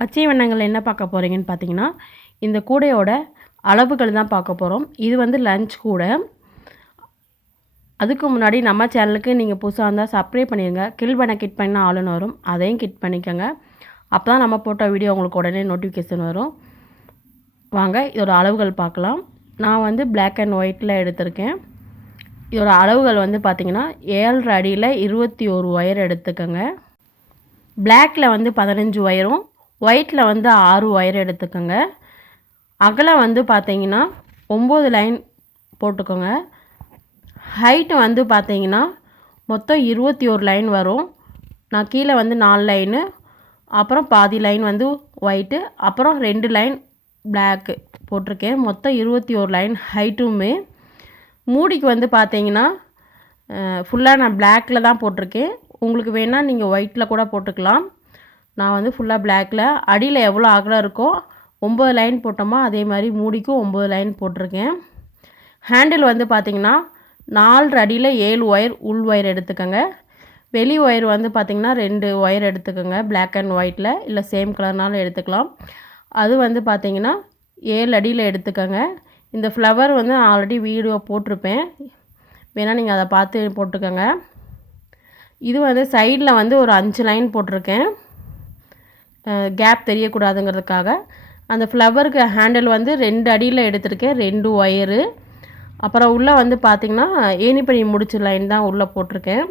பச்சை வண்ணங்கள் என்ன பார்க்க போகிறீங்கன்னு பார்த்தீங்கன்னா இந்த கூடையோட அளவுகள் தான் பார்க்க போகிறோம் இது வந்து லஞ்ச் கூடை. அதுக்கு முன்னாடி நம்ம சேனலுக்கு நீங்கள் புதுசாக இருந்தால் சப்ஸ்கிரைப் பண்ணிடுங்க கில் பண்ண கிட் பண்ணால் ஆளுன்னு வரும். அதையும் கிட் பண்ணிக்கோங்க. அப்போ தான் நம்ம போட்ட வீடியோ உங்களுக்கு உடனே நோட்டிஃபிகேஷன் வரும். வாங்க இதோட அளவுகள் பார்க்கலாம். நான் வந்து பிளாக் அண்ட் ஒயிட்டில் எடுத்திருக்கேன். இதோட அளவுகள் வந்து பார்த்திங்கன்னா ஏழரை அடியில் இருபத்தி ஒரு ஒயர் எடுத்துக்கோங்க. பிளாக்கில் வந்து பதினஞ்சு ஒயரும் ஒயிட்டில் வந்து ஆறு ஒயர் எடுத்துக்கோங்க. அகலம் வந்து பார்த்தீங்கன்னா ஒம்பது லைன் போட்டுக்கோங்க. ஹைட்டு வந்து பார்த்தீங்கன்னா மொத்தம் இருபத்தி ஒரு லைன் வரும். நான் கீழே வந்து நாலு லைனு அப்புறம் பாதி லைன் வந்து ஒயிட்டு அப்புறம் ரெண்டு லைன் பிளாக்கு போட்டிருக்கேன். மொத்தம் இருபத்தி ஒரு லைன் ஹைட்டுமே மூடிக்கு வந்து பார்த்தீங்கன்னா ஃபுல்லாக நான் பிளாக்கில் தான் போட்டிருக்கேன். உங்களுக்கு வேணால் நீங்கள் ஒயிட்டில் கூட போட்டுக்கலாம். நான் வந்து ஃபுல்லாக பிளாக்கில் அடியில் எவ்வளோ அகலம் இருக்கோ ஒம்பது லைன் போட்டோமோ அதே மாதிரி மூடிக்கும் ஒம்பது லைன் போட்டிருக்கேன். ஹேண்டில் வந்து பார்த்திங்கன்னா நாலு அடியில் ஏழு ஒயர் உள் ஒயர் எடுத்துக்கோங்க. வெளி ஒயர் வந்து பார்த்திங்கன்னா ரெண்டு ஒயர் எடுத்துக்கோங்க பிளாக் அண்ட் ஒயிட்டில் இல்லை சேம் கலர்னாலும் எடுத்துக்கலாம். அது வந்து பார்த்திங்கன்னா ஏழு அடியில் எடுத்துக்கோங்க. இந்த ஃப்ளவர் வந்து ஆல்ரெடி வீடியோ போட்டிருப்பேன். வேணால் நீங்கள் அதை பார்த்து போட்டுக்கோங்க. இது வந்து சைடில் வந்து ஒரு அஞ்சு லைன் போட்டிருக்கேன். கேப் தெரியக்கூடாதுங்கிறதுக்காக அந்த ஃப்ளவருக்கு ஹேண்டில் வந்து ரெண்டு அடியில் எடுத்திருக்கேன். ரெண்டு ஒயரு அப்புறம் உள்ளே வந்து பார்த்திங்கன்னா ஏனிப்பணி முடிச்ச லைன் தான் உள்ளே போட்டிருக்கேன்.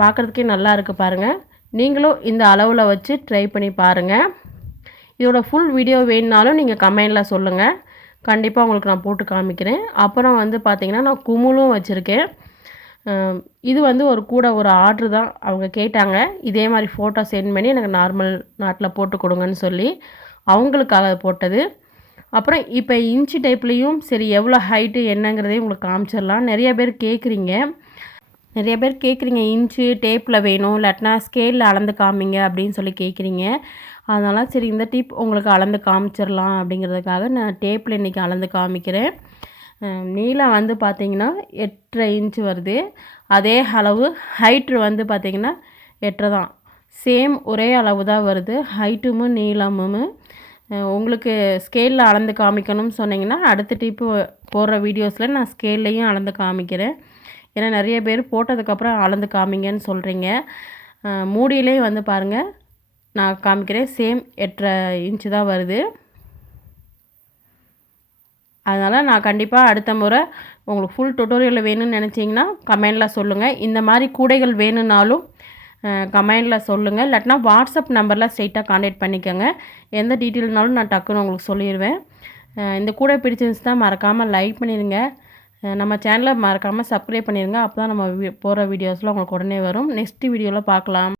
பார்க்குறதுக்கே நல்லா இருக்குது பாருங்கள் நீங்களும் இந்த அளவில் வச்சு ட்ரை பண்ணி பாருங்கள் இதோட ஃபுல் வீடியோ வேணுனாலும் நீங்கள் கமெண்டில் சொல்லுங்கள் கண்டிப்பாக உங்களுக்கு நான் போட்டு காமிக்கிறேன். அப்புறம் வந்து பார்த்திங்கன்னா நான் குமுலும் வச்சுருக்கேன். இது வந்து ஒரு கூட ஒரு ஆர்ட்ரு தான். அவங்க கேட்டாங்க இதே மாதிரி ஃபோட்டோ சென்ட் பண்ணி எனக்கு நார்மல் நாட்டில் போட்டு கொடுங்கன்னு சொல்லி அவங்களுக்காக போட்டது. அப்புறம் இப்போ இன்ச்சு டைப்லேயும் சரி எவ்வளோ ஹைட்டு என்னங்கிறதையும் உங்களுக்கு காமிச்சிடலாம். நிறைய பேர் கேட்குறீங்க நிறைய பேர் கேட்குறீங்க இன்ச்சு டேப்பில் வேணும் இல்லாட்டினா ஸ்கேலில் அளந்து காமிங்க அப்படின்னு சொல்லி கேட்குறீங்க அதனால் சரி இந்த டிப் உங்களுக்கு அளந்து காமிச்சிடலாம் அப்படிங்கிறதுக்காக நான் டேப்பில் இன்றைக்கி அளந்து காமிக்கிறேன். நீளம் வந்து பார்த்திங்கன்னா எட்டரை இன்ச்சு வருது. அதே அளவு ஹைட்டு வந்து பார்த்திங்கன்னா எட்டரை தான். சேம் ஒரே அளவு தான் வருது. ஹைட்டும் நீளமும். உங்களுக்கு ஸ்கேலில் அளந்து காமிக்கணும்னு சொன்னிங்கன்னா அடுத்த டிப்பு போடுற வீடியோஸில் நான் ஸ்கேல்லையும் அளந்து காமிக்கிறேன். ஏன்னா நிறைய பேர் போட்டதுக்கப்புறம் அளந்து காமிங்கன்னு சொல்கிறீங்க மூடியிலே வந்து பாருங்கள் நான் காமிக்கிறேன். சேம் எட்டரை இன்ச்சு தான் வருது. அதனால் நான் கண்டிப்பாக அடுத்த முறை உங்களுக்கு ஃபுல் டுட்டோரியலில் வேணும்னு நினச்சிங்கன்னா கமெண்டில் சொல்லுங்கள் இந்த மாதிரி கூடைகள் வேணும்னாலும் கமெண்டில் சொல்லுங்கள் இல்லாட்டினா வாட்ஸ்அப் நம்பரில் ஸ்ட்ரெயிட்டாக காண்டாக்ட் பண்ணிக்கோங்க. எந்த டீட்டெயில்னாலும் நான் டக்குன்னு உங்களுக்கு சொல்லிடுவேன் இந்த கூடை பிடிச்சிருந்துச்சுன்னா மறக்காமல் லைக் பண்ணிடுங்க நம்ம சேனலை மறக்காமல் சப்ஸ்கிரைப் பண்ணிடுங்க அப்போ தான் நம்ம போகிற வீடியோஸ்லாம் உங்களுக்கு உடனே வரும். நெக்ஸ்ட் வீடியோவில் பார்க்கலாம்.